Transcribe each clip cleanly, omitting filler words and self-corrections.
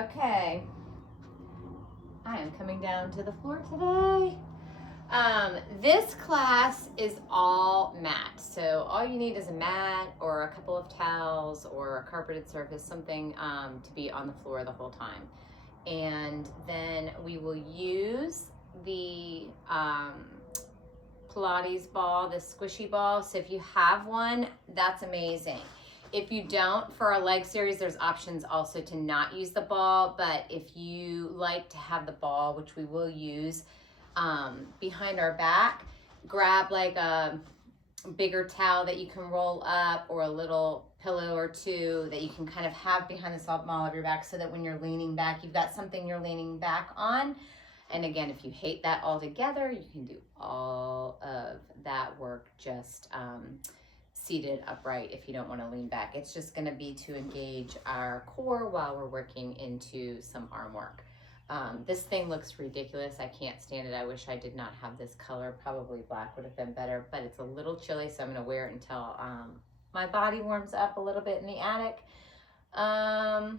Okay. I am coming down to the floor today. This class is all mat. So all you need is a mat or a couple of towels or a carpeted surface, something to be on the floor the whole time. And then we will use the Pilates ball, the squishy ball. So if you have one, that's amazing. If you don't, for our leg series, there's options also to not use the ball. But if you like to have the ball, which we will use behind our back, grab like a bigger towel that you can roll up or a little pillow or two that you can kind of have behind the soft ball of your back so that when you're leaning back, you've got something you're leaning back on. And again, if you hate that altogether, you can do all of that work just seated upright if you don't want to lean back. It's just going to be to engage our core while we're working into some arm work. This thing looks ridiculous. I can't stand it. I wish I did not have this color. Probably black would have been better, but it's a little chilly, so I'm going to wear it until my body warms up a little bit in the attic. And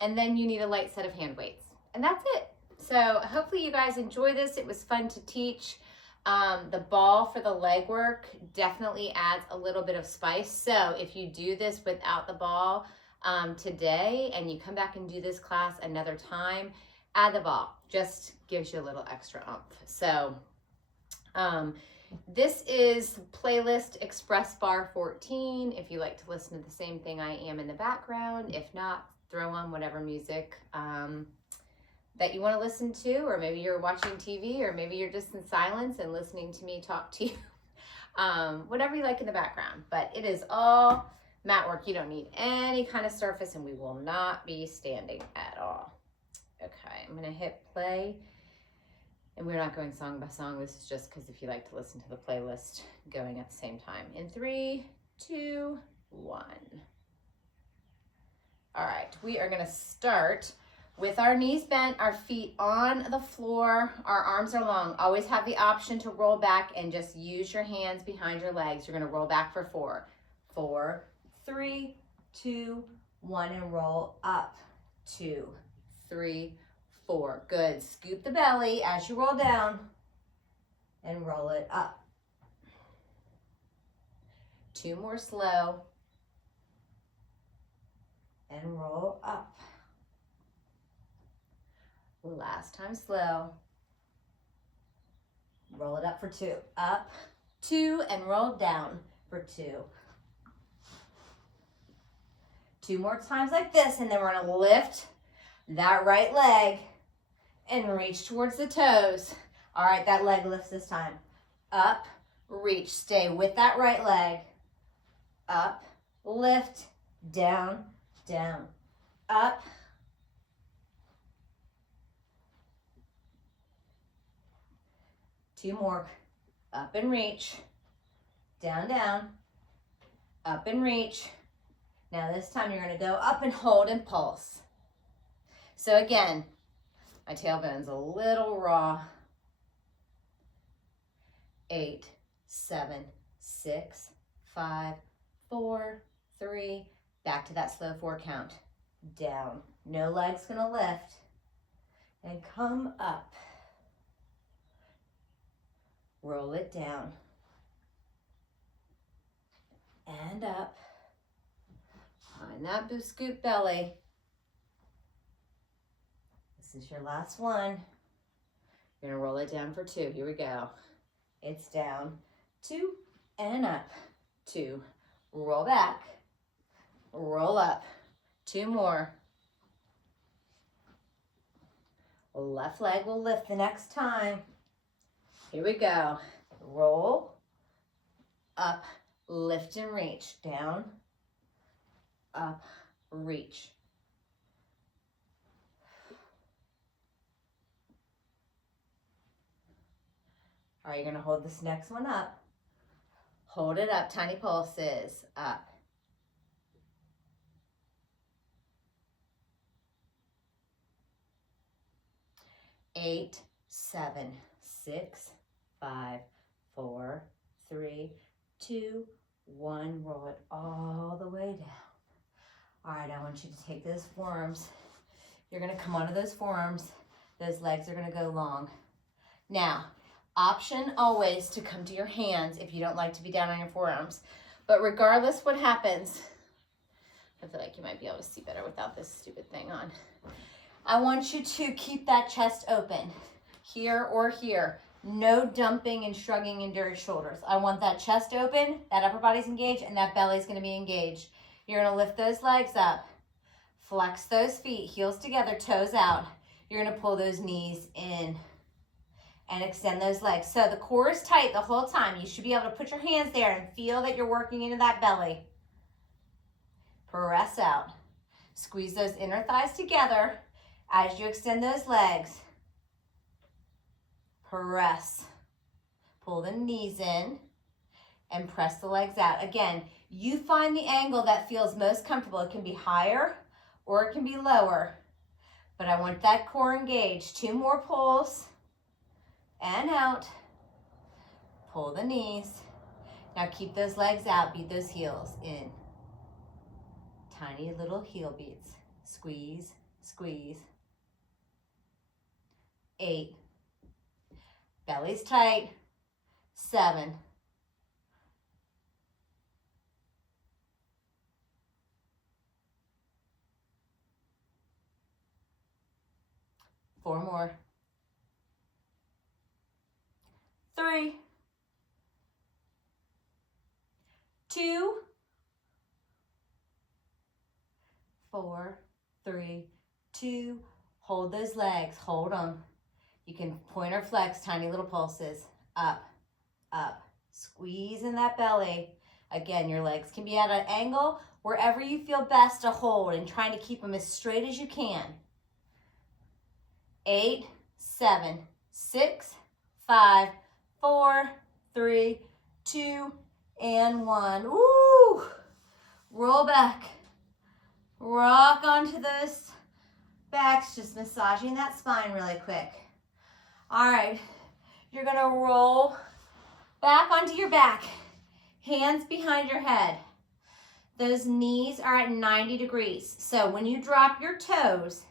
then you need a light set of hand weights. And that's it. So hopefully you guys enjoy this. It was fun to teach. The ball for the leg work definitely adds a little bit of spice. So if you do this without the ball today and you come back and do this class another time, add the ball. Just gives you a little extra oomph. So this is playlist Express Bar 14. If you like to listen to the same thing I am in the background. If not, throw on whatever music that you want to listen to, or maybe you're watching TV, or maybe you're just in silence and listening to me talk to you. Whatever you like in the background. But it is all mat work. You don't need any kind of surface, and we will not be standing at all. Okay, I'm gonna hit play, and we're not going song by song. This is just because if you like to listen to the playlist going at the same time. In 3, 2, 1. All right, we are gonna start with our knees bent, our feet on the floor, our arms are long. Always have the option to roll back and just use your hands behind your legs. You're gonna roll back for 4. 4, 3, 2, 1, and roll up. 2, 3, 4. Good. Scoop the belly as you roll down and roll it up. 2 more slow and roll up. Last time slow. Roll it up for 2. Up, 2, and roll down for 2. 2 more times like this, and then we're gonna lift that right leg and reach towards the toes. All right, that leg lifts this time. Up, reach, stay with that right leg. Up, lift, down, down, up. Two more. Up and reach. Down, down. Up and reach. Now this time you're going to go up and hold and pulse. So again, my tailbone's a little raw. 8, 7, 6, 5, 4, 3. Back to that slow 4 count. Down. No leg's going to lift. And come up. Roll it down. And up. Find that scoop belly. This is your last one. You're gonna roll it down for 2. Here we go. It's down, 2, and up. 2. Roll back. Roll up. 2 more. Left leg will lift the next time. Here we go. Roll, up, lift and reach. Down, up, reach. All right, you're gonna hold this next one up. Hold it up, tiny pulses, up. 8, 7, 6, 5, 4, 3, 2, 1. Roll it all the way down. All right, I want you to take those forearms You're gonna come onto those forearms. Those legs are gonna go long. Now, option always to come to your hands if you don't like to be down on your forearms. But regardless what happens, I feel like you might be able to see better without this stupid thing on. I want you to keep that chest open, here or here. No dumping and shrugging into your shoulders. I want that chest open, that upper body's engaged, and that belly's gonna be engaged. You're gonna lift those legs up, flex those feet, heels together, toes out. You're gonna pull those knees in and extend those legs. So the core is tight the whole time. You should be able to put your hands there and feel that you're working into that belly. Press out. Squeeze those inner thighs together as you extend those legs. Press. Pull the knees in and press the legs out. Again, you find the angle that feels most comfortable. It can be higher or it can be lower, but I want that core engaged. 2 more pulls and out. Pull the knees. Now keep those legs out, beat those heels in. Tiny little heel beats. Squeeze, squeeze. 8. Belly's tight. 7. 4 more. 3. 2. 4, 3, 2. Hold those legs, hold them. You can point or flex, tiny little pulses. Up, up. Squeeze in that belly. Again, your legs can be at an angle wherever you feel best to hold, and trying to keep them as straight as you can. 8, 7, 6, 5, 4, 3, 2, and 1. Woo! Roll back. Rock onto those backs, just massaging that spine really quick. All right, you're gonna roll back onto your back, hands behind your head. Those knees are at 90 degrees. So when you drop your toes,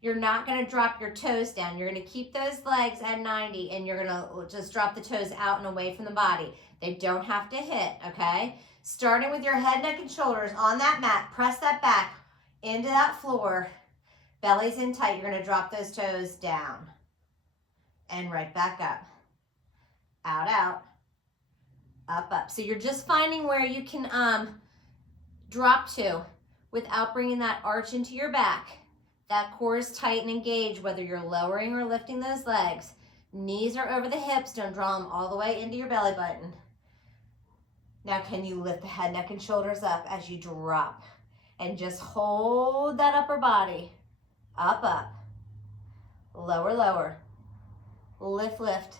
you're not gonna drop your toes down. You're gonna keep those legs at 90, and you're gonna just drop the toes out and away from the body. They don't have to hit, okay? Starting with your head, neck, and shoulders on that mat, press that back into that floor. Belly's in tight. You're gonna drop those toes down and right back up. Out, out, up, up. So you're just finding where you can drop to without bringing that arch into your back. That core is tight and engaged, whether you're lowering or lifting those legs. Knees are over the hips. Don't draw them all the way into your belly button. Now, can you lift the head, neck, and shoulders up as you drop? And just hold that upper body. Up, up. Lower, lower. Lift, lift.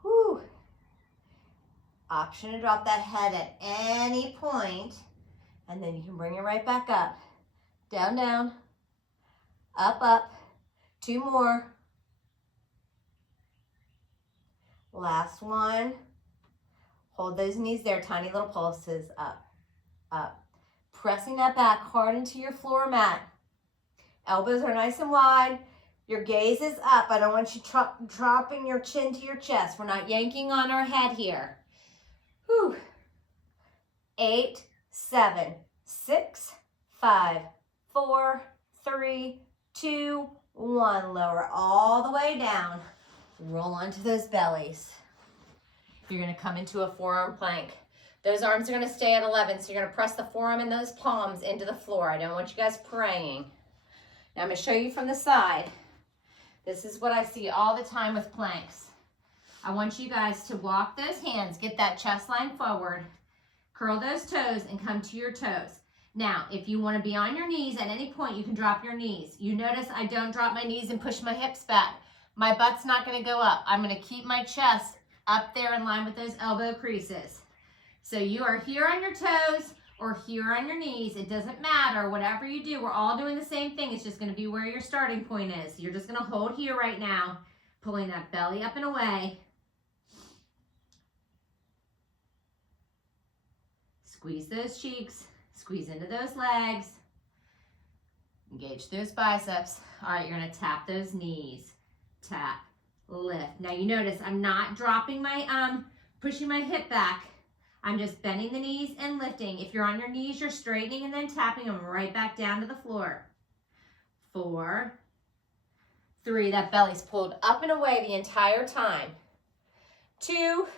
Whew. Option to drop that head at any point, and then you can bring it right back up. Down, down. Up, up. 2 more. Last one. Hold those knees there, tiny little pulses. Up, up. Pressing that back hard into your floor mat. Elbows are nice and wide. Your gaze is up. I don't want you dropping your chin to your chest. We're not yanking on our head here. Whew. 8, 7, 6, 5, 4, 3, 2, 1. Lower all the way down. Roll onto those bellies. You're gonna come into a forearm plank. Those arms are gonna stay at 11, so you're gonna press the forearm and those palms into the floor. I don't want you guys praying. Now I'm gonna show you from the side. This is what I see all the time with planks. I want you guys to walk those hands, get that chest line forward, curl those toes, and come to your toes. Now, if you wanna be on your knees at any point, you can drop your knees. You notice I don't drop my knees and push my hips back. My butt's not gonna go up. I'm gonna keep my chest up there in line with those elbow creases. So you are here on your toes or here on your knees. It doesn't matter. Whatever you do, we're all doing the same thing. It's just gonna be where your starting point is. You're just gonna hold here right now, pulling that belly up and away. Squeeze those cheeks, squeeze into those legs, engage those biceps. All right, you're gonna tap those knees. Tap, lift. Now you notice I'm not dropping my, pushing my hip back. I'm just bending the knees and lifting. If you're on your knees, you're straightening and then tapping them right back down to the floor. 4, 3, that belly's pulled up and away the entire time. 2,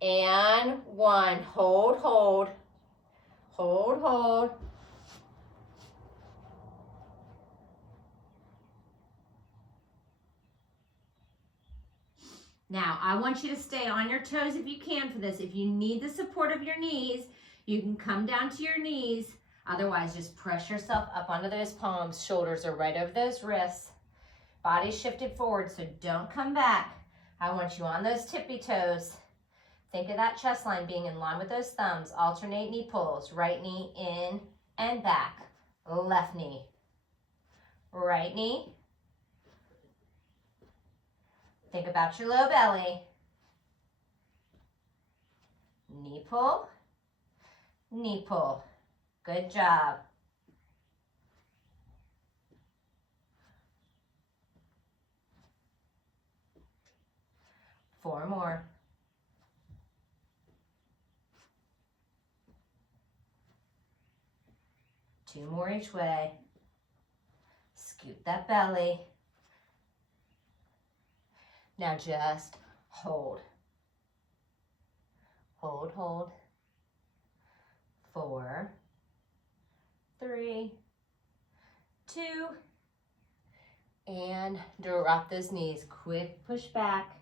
and 1. Hold, hold, hold, hold. Now, I want you to stay on your toes if you can for this. If you need the support of your knees, you can come down to your knees. Otherwise, just press yourself up onto those palms. Shoulders are right over those wrists. Body shifted forward, so don't come back. I want you on those tippy toes. Think of that chest line being in line with those thumbs. Alternate knee pulls. Right knee in and back. Left knee. Right knee. Think about your low belly. Knee pull. Knee pull. Good job. Four more. Two more each way. Scoot that belly. Now just hold. Hold, hold. 4, 3, 2, and drop those knees. Quick push back.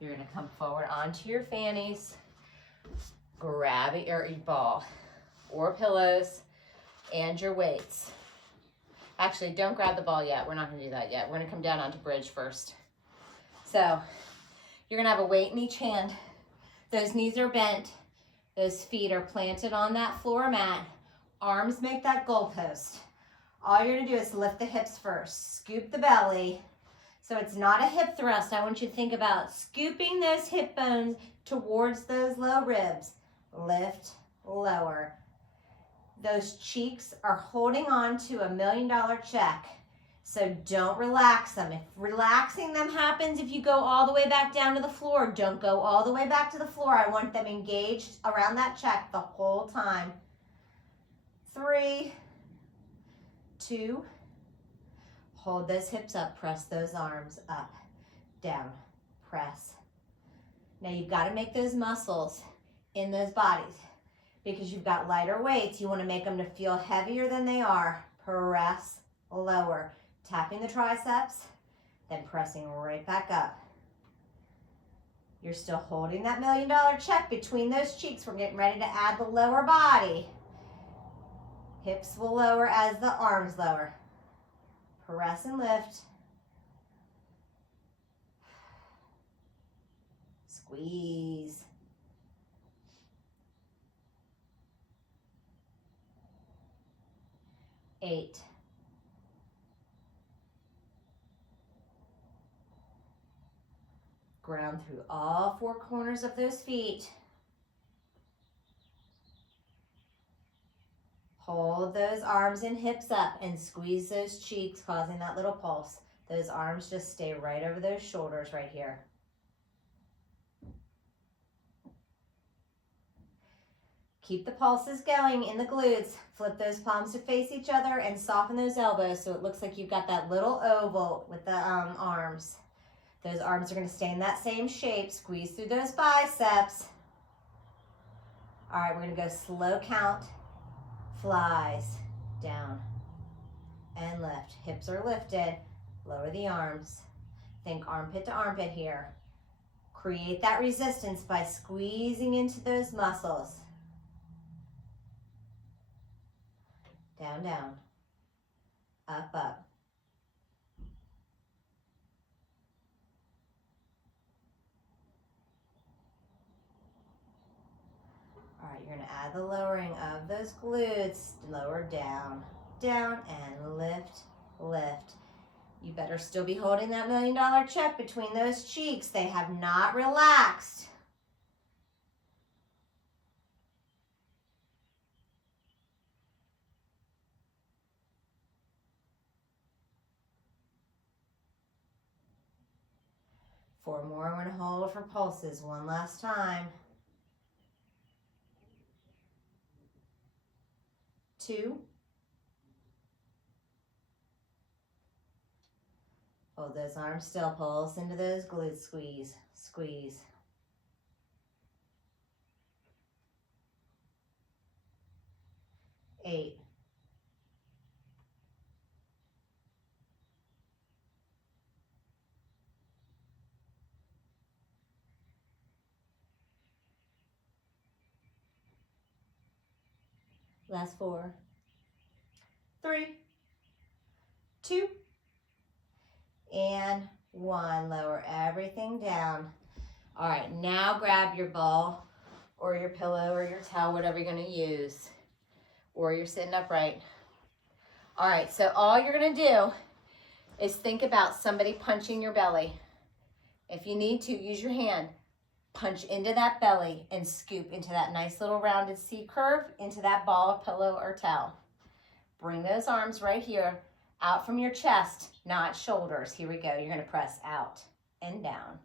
You're gonna come forward onto your fannies. Grab your ball or pillows and your weights. Actually, don't grab the ball yet. We're not gonna do that yet. We're gonna come down onto bridge first. So you're gonna have a weight in each hand. Those knees are bent. Those feet are planted on that floor mat. Arms make that goalpost. All you're gonna do is lift the hips first. Scoop the belly. So it's not a hip thrust. I want you to think about scooping those hip bones towards those low ribs. Lift, lower. Those cheeks are holding on to $1 million check. So don't relax them. If relaxing them happens if you go all the way back down to the floor, don't go all the way back to the floor. I want them engaged around that check the whole time. 3, 2, hold those hips up, press those arms up, down, press. Now you've got to make those muscles in those bodies because you've got lighter weights. You want to make them to feel heavier than they are. Press, lower. Tapping the triceps, then pressing right back up. You're still holding that $1 million check between those cheeks. We're getting ready to add the lower body. Hips will lower as the arms lower. Press and lift. Squeeze. Eight. Ground through all 4 corners of those feet. Hold those arms and hips up and squeeze those cheeks, causing that little pulse. Those arms just stay right over those shoulders right here. Keep the pulses going in the glutes. Flip those palms to face each other and soften those elbows so it looks like you've got that little oval with the arms. Those arms are going to stay in that same shape. Squeeze through those biceps. All right, we're going to go slow count. Flies down and lift. Hips are lifted. Lower the arms. Think armpit to armpit here. Create that resistance by squeezing into those muscles. Down, down. Up, up. All right, you're going to add the lowering of those glutes. Lower down, down, and lift, lift. You better still be holding that $1 million check between those cheeks. They have not relaxed. 4 more. I'm going to hold for pulses one last time. 2. Hold those arms still. Pulse into those glutes. Squeeze, squeeze. 8. Last 4. 3, 2, and 1. Lower everything down. All right, now grab your ball or your pillow or your towel, whatever you're gonna use, or you're sitting upright. All right, so all you're gonna do is think about somebody punching your belly. If you need to, use your hand. Punch into that belly and scoop into that nice little rounded C curve into that ball, pillow, or towel. Bring those arms right here out from your chest, not shoulders. Here we go. You're going to press out and down.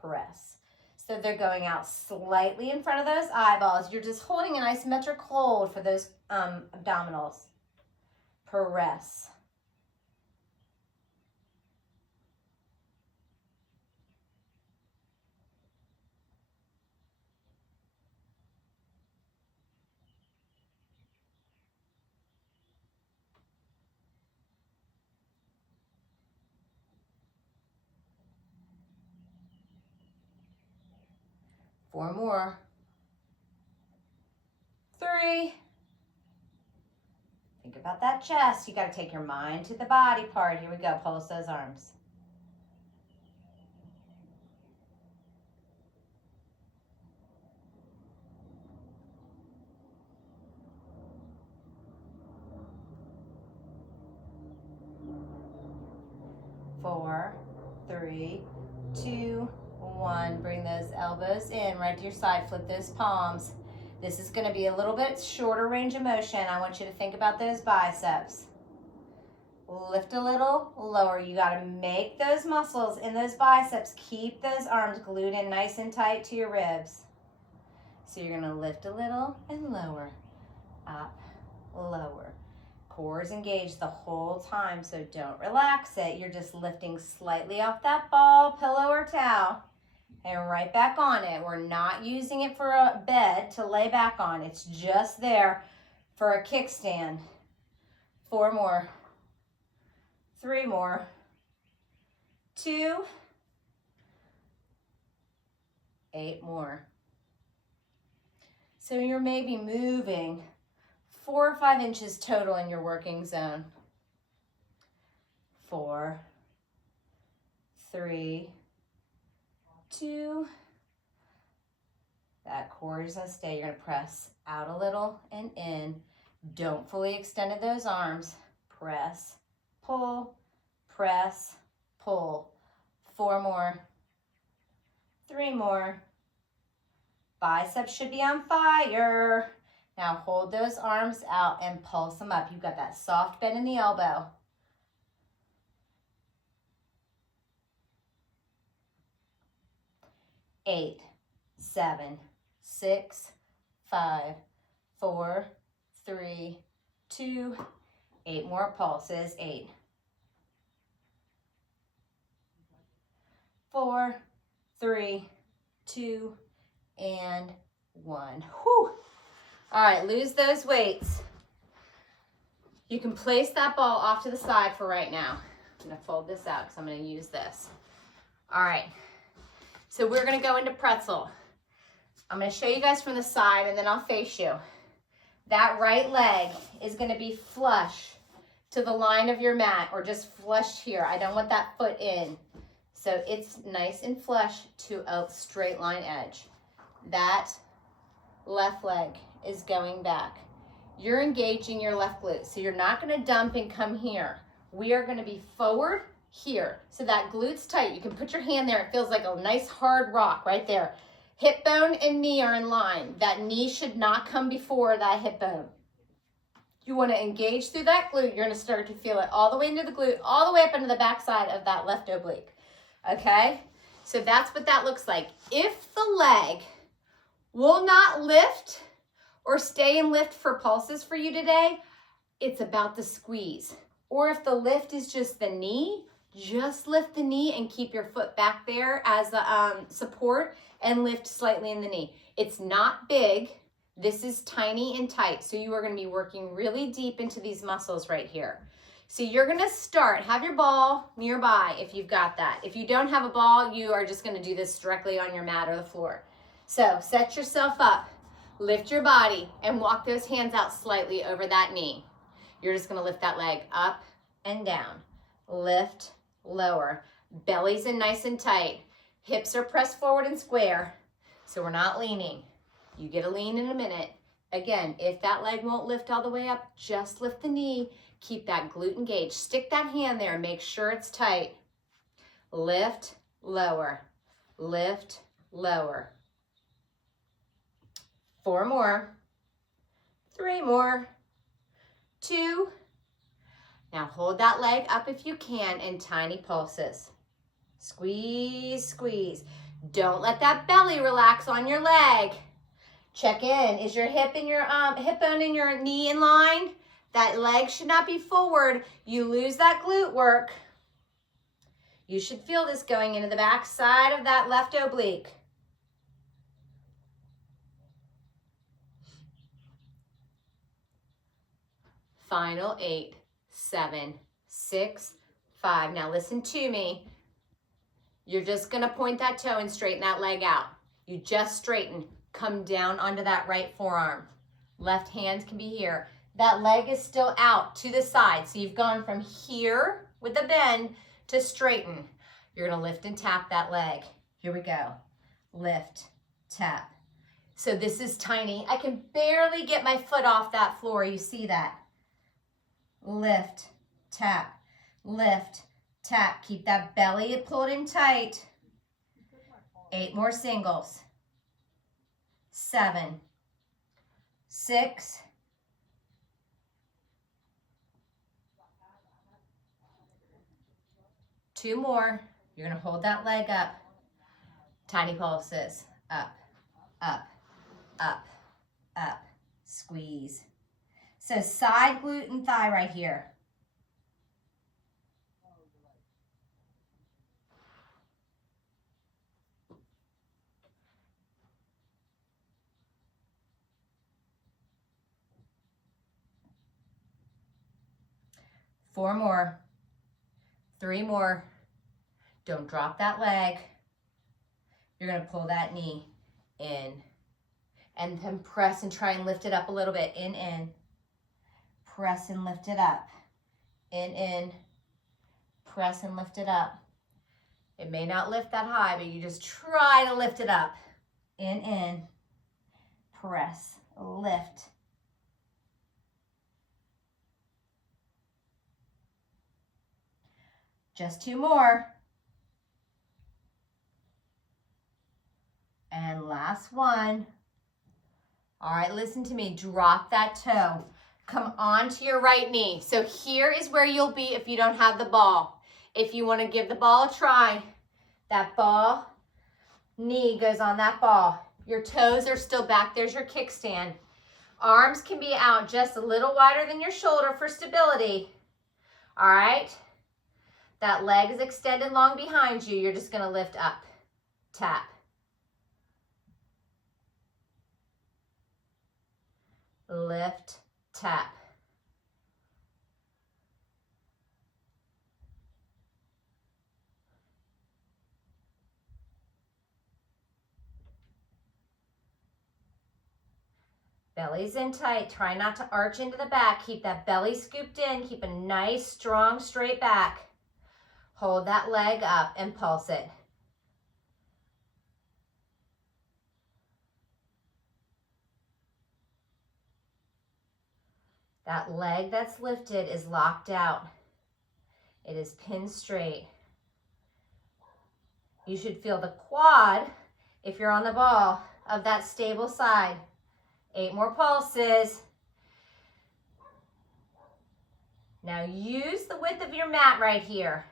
Press. So they're going out slightly in front of those eyeballs. You're just holding an isometric hold for those abdominals. Press. Four more. 3. Think about that chest. You got to take your mind to the body part. Here we go. Pulse those arms. 4, 3, 2, 1. Bring those elbows in right to your side. Flip those palms. This is going to be a little bit shorter range of motion. I want you to think about those biceps. Lift a little, lower. You got to make those muscles in those biceps. Keep those arms glued in nice and tight to your ribs. So you're going to lift a little and lower. Up, lower. Core is engaged the whole time, so don't relax it. You're just lifting slightly off that ball, pillow, or towel, and right back on it. We're not using it for a bed to lay back on. It's just there for a kickstand. 4 more. 3 more. 2. 8 more. So you're maybe moving 4 or 5 inches total in your working zone. 4, 3, 2. That core is gonna stay. You're gonna press out a little and in. Don't fully extend those arms. Press, pull, press, pull. 4 more. 3 more. Biceps should be on fire. Now hold those arms out and pulse them up. You've got that soft bend in the elbow. 8, 7, 6, 5, 4, 3, 2, 8 more pulses. 8, 4, 3, 2, and 1. Whew. All right, lose those weights. You can place that ball off to the side for right now. I'm gonna fold this out because I'm gonna use this. All right, so we're gonna go into pretzel. I'm gonna show you guys from the side and then I'll face you. That right leg is gonna be flush to the line of your mat or just flush here. I don't want that foot in. So it's nice and flush to a straight line edge. That left leg is going back. You're engaging your left glute. So you're not gonna dump and come here. We are gonna be forward here. So that glute's tight. You can put your hand there. It feels like a nice hard rock right there. Hip bone and knee are in line. That knee should not come before that hip bone. You wanna engage through that glute. You're gonna start to feel it all the way into the glute, all the way up into the backside of that left oblique. Okay? So that's what that looks like. If the leg will not lift or stay in lift for pulses for you today, it's about the squeeze. Or if the lift is just the knee, just lift the knee and keep your foot back there as the support and lift slightly in the knee. It's not big. This is tiny and tight. So you are going to be working really deep into these muscles right here. So you're going to start, have your ball nearby if you've got that. If you don't have a ball, you are just going to do this directly on your mat or the floor. So set yourself up, lift your body, and walk those hands out slightly over that knee. You're just going to lift that leg up and down. Lift, lower. Belly's in nice and tight. Hips are pressed forward and square. So we're not leaning. You get a lean in a minute. Again, if that leg won't lift all the way up, just lift the knee. Keep that glute engaged. Stick that hand there. Make sure it's tight. Lift, lower. Lift, lower. 4 more. 3 more. 2. Now hold that leg up if you can in tiny pulses. Squeeze, squeeze. Don't let that belly relax on your leg. Check in. Is your hip and your hip bone and your knee in line? That leg should not be forward. You lose that glute work. You should feel this going into the back side of that left oblique. Final 8, 7, 6, 5. Now listen to me. You're just going to point that toe and straighten that leg out. You just straighten. Come down onto that right forearm. Left hand can be here. That leg is still out to the side. So you've gone from here with the bend to straighten. You're going to lift and tap that leg. Here we go. Lift, tap. So this is tiny. I can barely get my foot off that floor. You see that? Lift, tap, lift, tap. Keep that belly pulled in tight. 8 more singles. 7, 6, 2 more. You're going to hold that leg up. Tiny pulses. Up, up, up, up. Squeeze. So side glute and thigh right here. Four more. 3 more. Don't drop that leg. You're going to pull that knee in. And then press and try and lift it up a little bit. In. Press and lift it up. In. Press and lift it up. It may not lift that high, but you just try to lift it up. In. Press. Lift. Just 2 more. And last one. All right, listen to me. Drop that toe. Come onto your right knee. So here is where you'll be if you don't have the ball. If you want to give the ball a try, that ball, knee goes on that ball. Your toes are still back. There's your kickstand. Arms can be out just a little wider than your shoulder for stability. All right. That leg is extended long behind you. You're just going to lift up. Tap. Lift, tap. Belly's in tight. Try not to arch into the back. Keep that belly scooped in. Keep a nice, strong, straight back. Hold that leg up and pulse it. That leg that's lifted is locked out. It is pinned straight. You should feel the quad, if you're on the ball, of that stable side. 8 more pulses. Now use the width of your mat right here.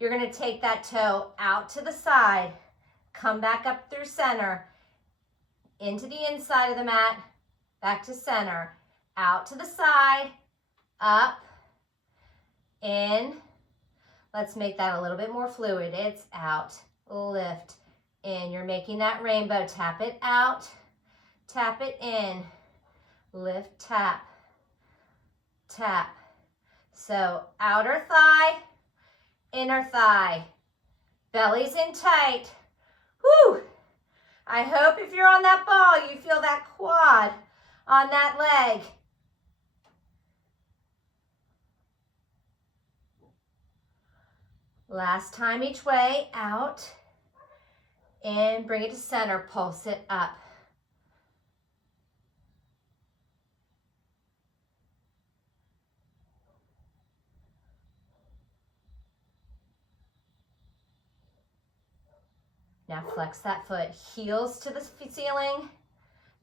You're going to take that toe out to the side come back up through center, into the inside of the mat, back to center, out to the side, up, in. Let's make that a little bit more fluid. It's out, lift, in. You're making that rainbow. Tap it out, tap it in, lift, tap, tap. So outer thigh, inner thigh, belly's in tight. Woo! I hope if you're on that ball, you feel that quad on that leg. Last time each way, out, in, bring it to center, pulse it up. Now flex that foot, heels to the ceiling,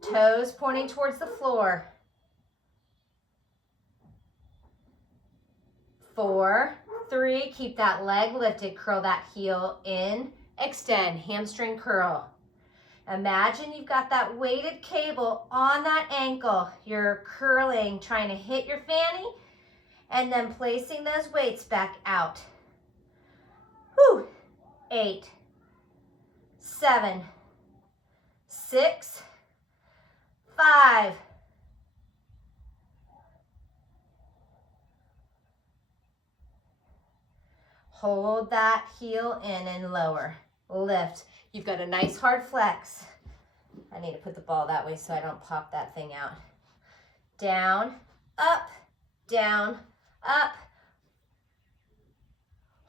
toes pointing towards the floor. 4, 3, keep that leg lifted, curl that heel in, extend, hamstring curl. Imagine you've got that weighted cable on that ankle. You're curling, trying to hit your fanny, and then placing those weights back out. Whew. 8, 7, 6, 5. Hold that heel in and lower. Lift. You've got a nice hard flex. I need to put the ball that way so I don't pop that thing out. Down, up, down, up.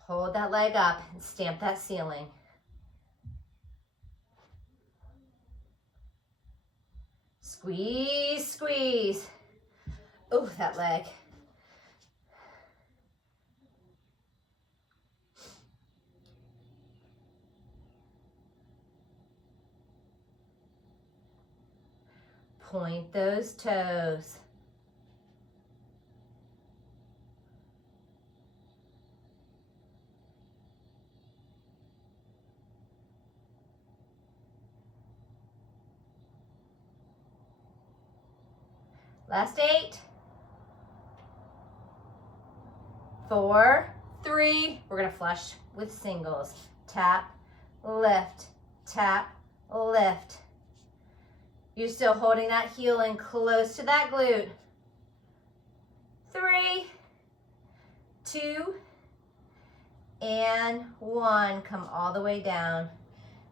Hold that leg up and stamp that ceiling. Squeeze, squeeze. Oh, that leg. Point those toes. Last 8, 4, 3. We're gonna flush with singles. Tap, lift, tap, lift. You're still holding that heel in close to that glute. 3, 2, and 1. Come all the way down.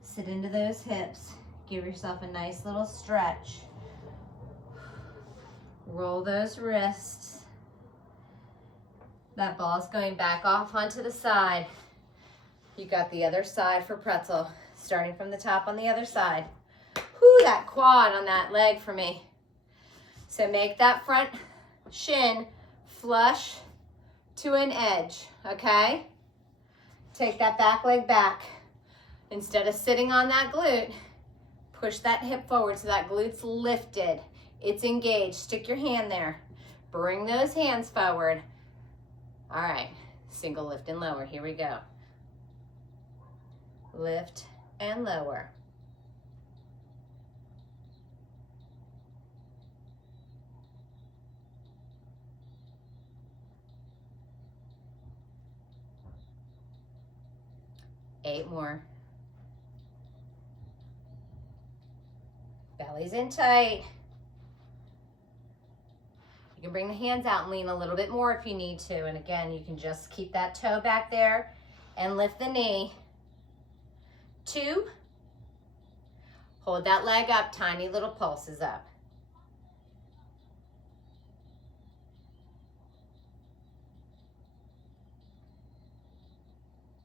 Sit into those hips. Give yourself a nice little stretch. Roll those wrists. That ball's going back off onto the side. You got the other side for pretzel, starting from the top on the other side. Whoo, that quad on that leg for me. So make that front shin flush to an edge, okay? Take that back leg back. Instead of sitting on that glute, push that hip forward so that glute's lifted. It's engaged. Stick your hand there. Bring those hands forward. All right, single lift and lower. Here we go. Lift and lower. Eight more. Belly's in tight. You can bring the hands out and lean a little bit more if you need to. And again, you can just keep that toe back there and lift the knee. 2. Hold that leg up, tiny little pulses up.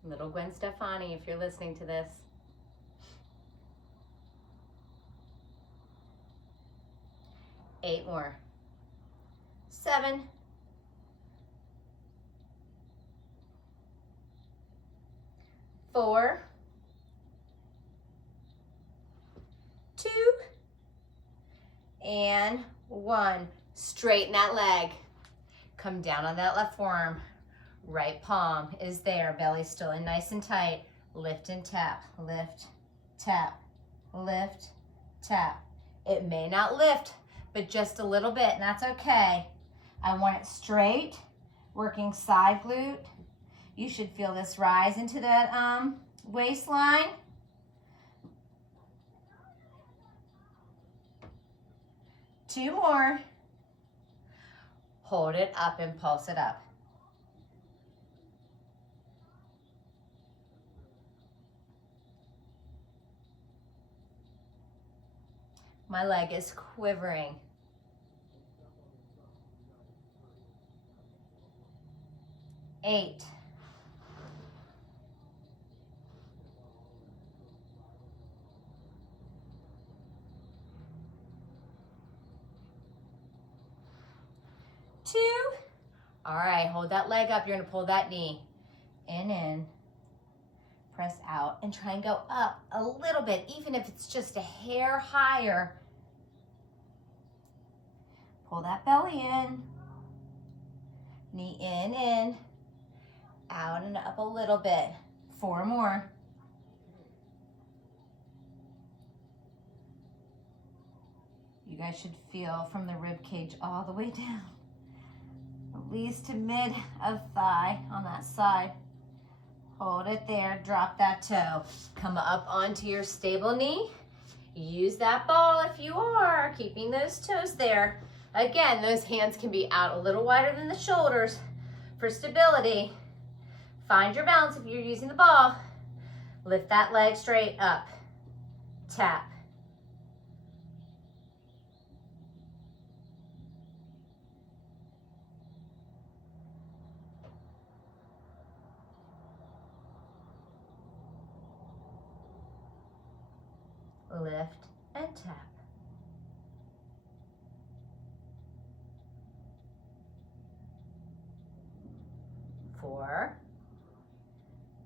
Little Gwen Stefani, if you're listening to this. 8 more. 7. 4. 2. And 1. Straighten that leg. Come down on that left forearm. Right palm is there. Belly still in nice and tight. Lift and tap. Lift tap, lift, tap. It may not lift, but just a little bit, and that's okay. I want it straight, working side glute. You should feel this rise into that waistline. Two more. Hold it up and pulse it up. My leg is quivering. Eight. Two. All right, hold that leg up. You're gonna pull that knee in, press out, and try and go up a little bit, even if it's just a hair higher. Pull that belly in, knee in, out and up a little bit. Four more. You guys should feel from the rib cage all the way down, at least to mid of thigh on that side. Hold it there, drop that toe. Come up onto your stable knee. Use that ball if you are, keeping those toes there. Again, those hands can be out a little wider than the shoulders for stability. Find your balance if you're using the ball. Lift that leg straight up. Tap. Lift and tap. Four,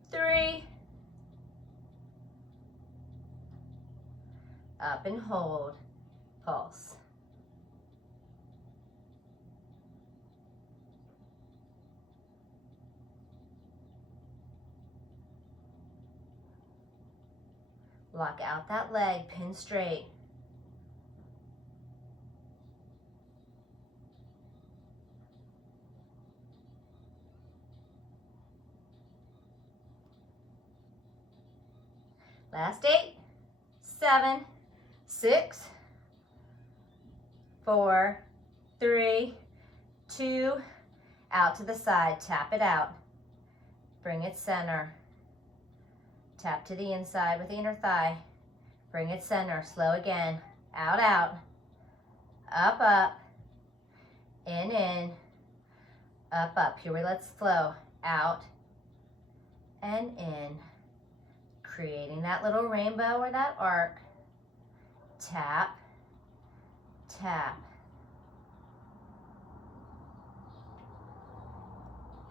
three, up and hold, pulse. Lock out that leg, pin straight. Last 8, 7, 6, 4, 3, 2, out to the side, tap it out. Bring it center. Tap to the inside with the inner thigh. Bring it center, slow again. Out, out. Up, up. In. Up, up. Here we let's flow. Out and in. Creating that little rainbow or that arc. Tap, tap.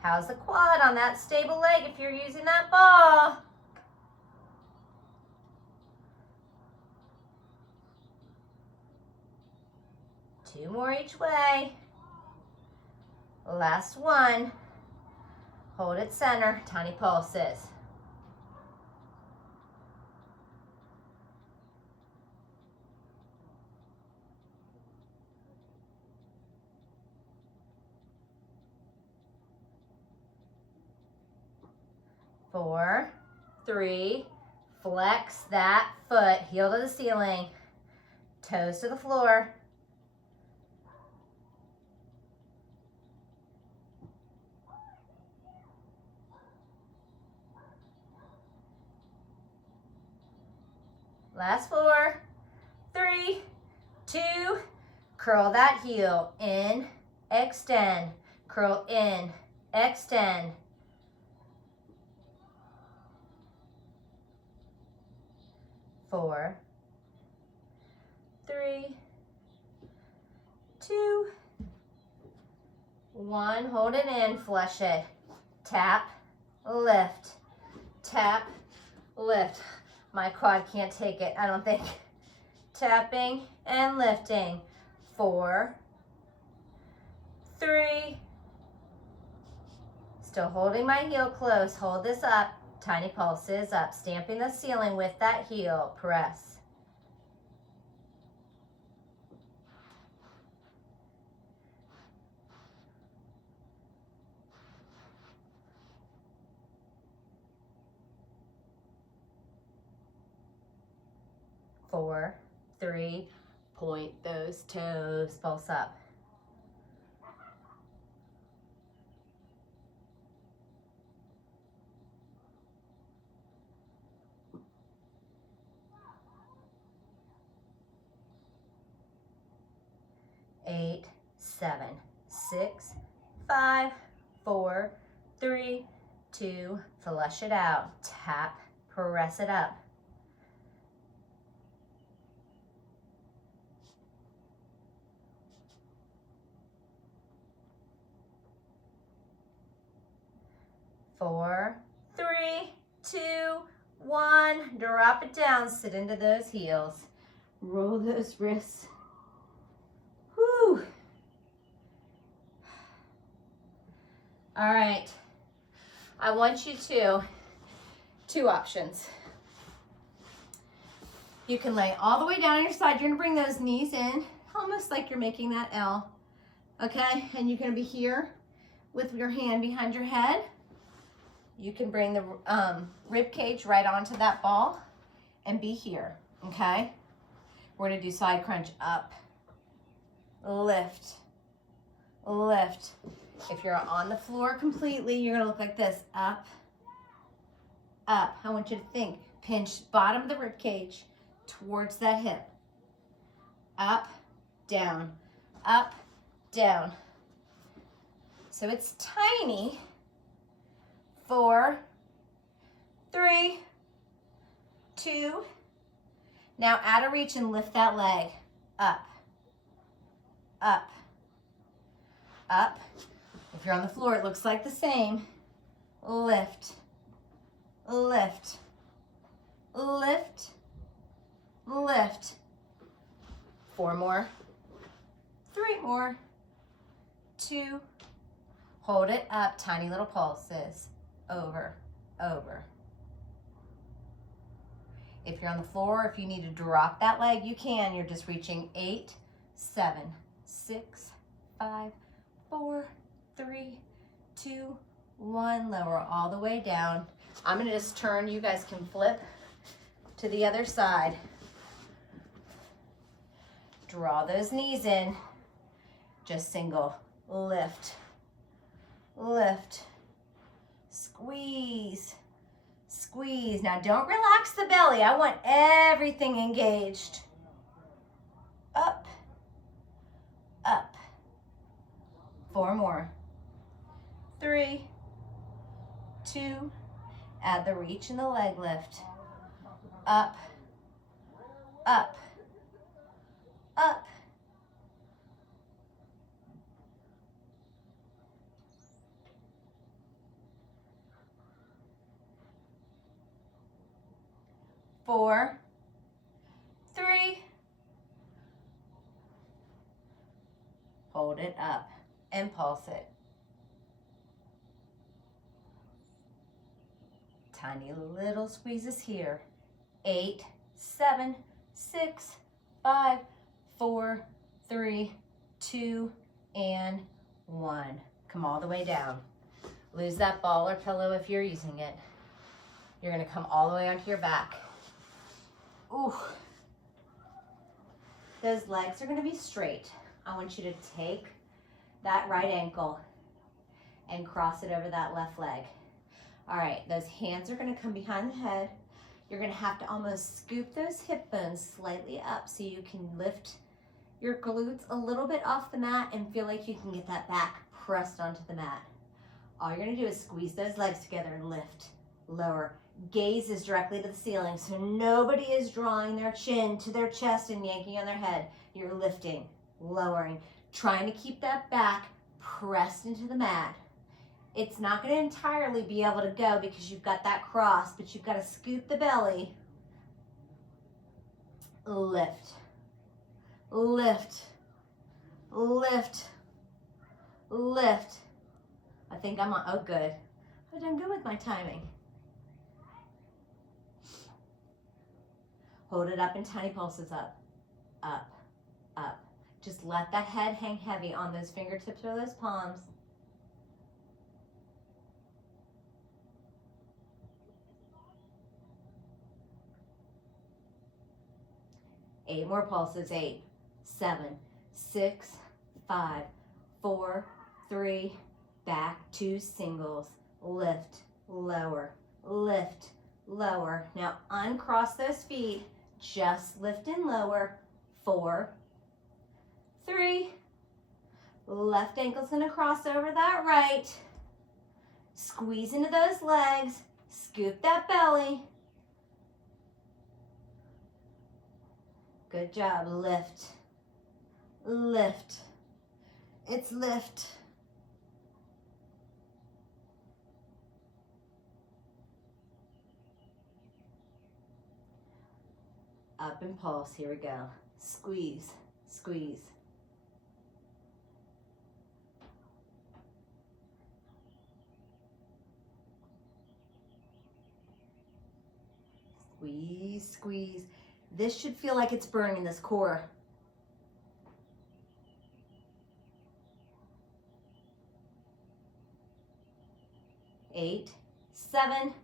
How's the quad on that stable leg if you're using that ball? Two more each way. Last one. Hold it center, tiny pulses. Four, three, flex that foot, heel to the ceiling, toes to the floor. Last 4, 3, 2, curl that heel, in, extend, curl in, extend. Four, 3, 2, 1, hold it in, flush it. Tap, lift, tap, lift. My quad can't take it, I don't think. Tapping and lifting. 4, 3, still holding my heel close, hold this up. Tiny pulses up, stamping the ceiling with that heel. Press. 4, 3, point those toes, pulse up. 8, 7, 6, 5, 4, 3, 2, flush it out. Tap, press it up. 4, 3, 2, 1. Drop it down, sit into those heels. Roll those wrists. Whew. All right. I want you to, two options. You can lay all the way down on your side. You're gonna bring those knees in, almost like you're making that L, okay? And you're gonna be here with your hand behind your head. You can bring the rib cage right onto that ball and be here, okay? We're gonna do side crunch, up, lift, lift. If you're on the floor completely, you're gonna look like this, up, up. I want you to think, pinch bottom of the rib cage towards that hip. Up, down, up, down. So it's tiny. 4, 3, 2. Now out of reach and lift that leg. Up, up, up. If you're on the floor, it looks like the same. Lift, lift, lift, lift. 4 more, 3 more, 2. Hold it up, tiny little pulses. Over, over. If you're on the floor, if you need to drop that leg, you can. You're just reaching 8, 7, 6, 5, 4, 3, 2, 1. Lower all the way down. I'm gonna just turn. You guys can flip to the other side. Draw those knees in. Just single. Lift, lift. Squeeze, squeeze. Now don't relax the belly. I want everything engaged. Up, up. 4 more. 3, 2. Add the reach and the leg lift. Up, up, up. 4, 3. Hold it up and pulse it. Tiny little squeezes here. 8, 7, 6, 5, 4, 3, 2, and 1. Come all the way down. Lose that ball or pillow if you're using it. You're gonna come all the way onto your back. Ooh. Those legs are gonna be straight. I want you to take that right ankle and cross it over that left leg. All right, those hands are gonna come behind the head. You're gonna have to almost scoop those hip bones slightly up so you can lift your glutes a little bit off the mat and feel like you can get that back pressed onto the mat. All you're gonna do is squeeze those legs together and lift, lower. Gaze is directly to the ceiling, so nobody is drawing their chin to their chest and yanking on their head. You're lifting, lowering, trying to keep that back pressed into the mat. It's not going to entirely be able to go because you've got that cross, but you've got to scoop the belly. Lift, lift, lift, lift. I think I'm on, oh good. I've done good with my timing. Hold it up in tiny pulses, up, up, up. Just let that head hang heavy on those fingertips or those palms. Eight more pulses, 8, 7, 6, 5, 4, 3, back to singles. Lift, lower, lift, lower. Now uncross those feet, just lift and lower. 4, 3, left ankle's gonna cross over that right. Squeeze into those legs, scoop that belly. Good job, lift, lift. It's lift. Up and pulse, here we go. Squeeze, squeeze. Squeeze, squeeze. This should feel like it's burning this core. 8, 7.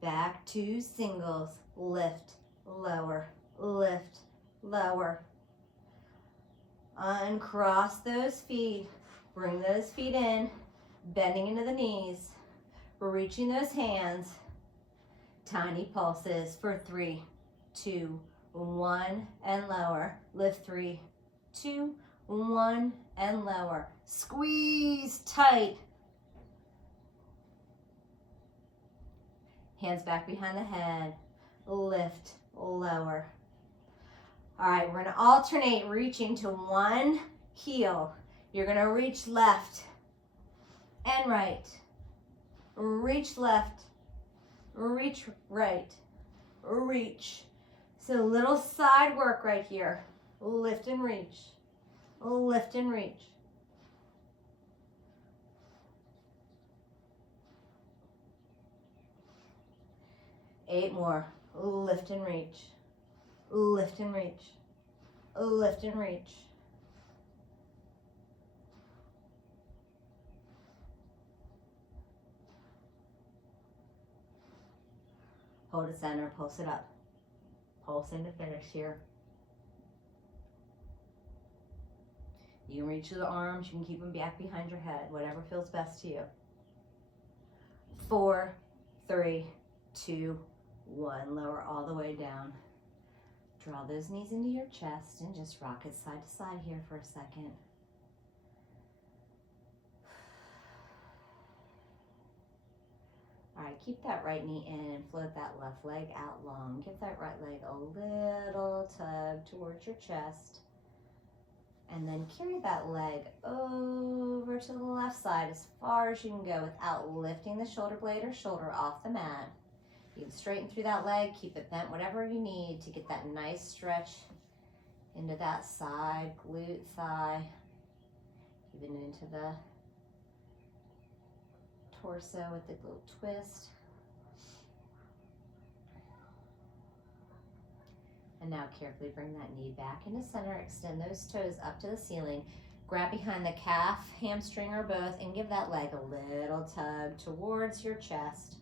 Back to singles. Lift, lower, lift, lower. Uncross those feet. Bring those feet in, bending into the knees, reaching those hands. Tiny pulses for 3, 2, 1, and lower. Lift 3, 2, 1, and lower. Squeeze tight. Hands back behind the head. Lift, lower. All right, we're gonna alternate reaching to one heel. You're gonna reach left and right. Reach left, reach right, reach. So a little side work right here. Lift and reach, lift and reach. Eight more. Lift and reach, lift and reach, lift and reach. Hold it center, pulse it up. Pulse in to finish here. You can reach to the arms, you can keep them back behind your head, whatever feels best to you. 4, 3, 2, 1. Lower all the way down. Draw those knees into your chest and just rock it side to side here for a second. All right, keep that right knee in and float that left leg out long. Give that right leg a little tug towards your chest. And then carry that leg over to the left side as far as you can go without lifting the shoulder blade or shoulder off the mat. You can straighten through that leg, keep it bent, whatever you need to get that nice stretch into that side, glute, thigh, even into the torso with the little twist. And now carefully bring that knee back into center, extend those toes up to the ceiling, grab behind the calf, hamstring, or both, and give that leg a little tug towards your chest.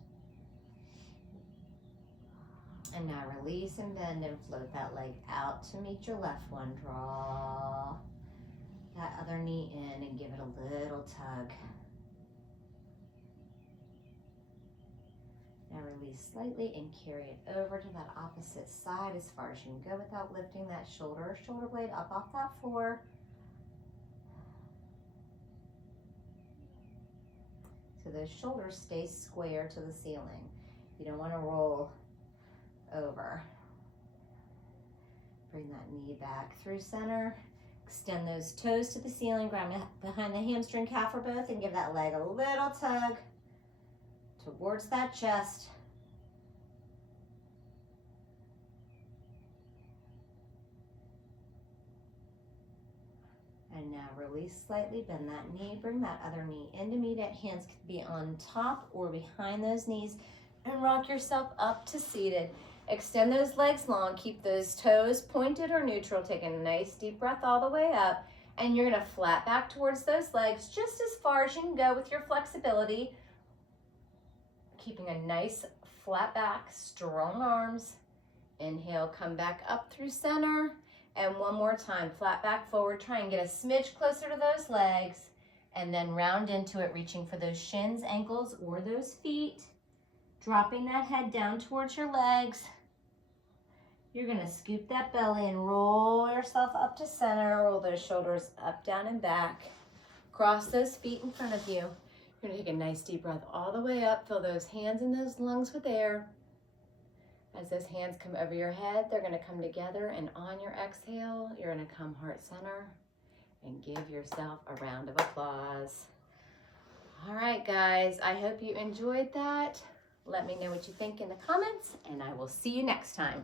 And now release and bend and float that leg out to meet your left one. Draw that other knee in and give it a little tug. Now release slightly and carry it over to that opposite side as far as you can go without lifting that shoulder blade up off that floor. So those shoulders stay square to the ceiling. You don't want to roll over. Bring that knee back through center. Extend those toes to the ceiling, grab behind the hamstring, calf, or both, and give that leg a little tug towards that chest. And now release slightly, bend that knee, bring that other knee in to meet it. Hands could be on top or behind those knees. And rock yourself up to seated. Extend those legs long. Keep those toes pointed or neutral. Take a nice deep breath all the way up. And you're going to flat back towards those legs just as far as you can go with your flexibility. Keeping a nice flat back, strong arms. Inhale, come back up through center. And one more time, flat back forward. Try and get a smidge closer to those legs. And then round into it, reaching for those shins, ankles, or those feet. Dropping that head down towards your legs. You're gonna scoop that belly and roll yourself up to center. Roll those shoulders up, down, and back. Cross those feet in front of you. You're gonna take a nice deep breath all the way up. Fill those hands and those lungs with air. As those hands come over your head, they're gonna come together, and on your exhale, you're gonna come heart center and give yourself a round of applause. All right, guys, I hope you enjoyed that. Let me know what you think in the comments, and I will see you next time.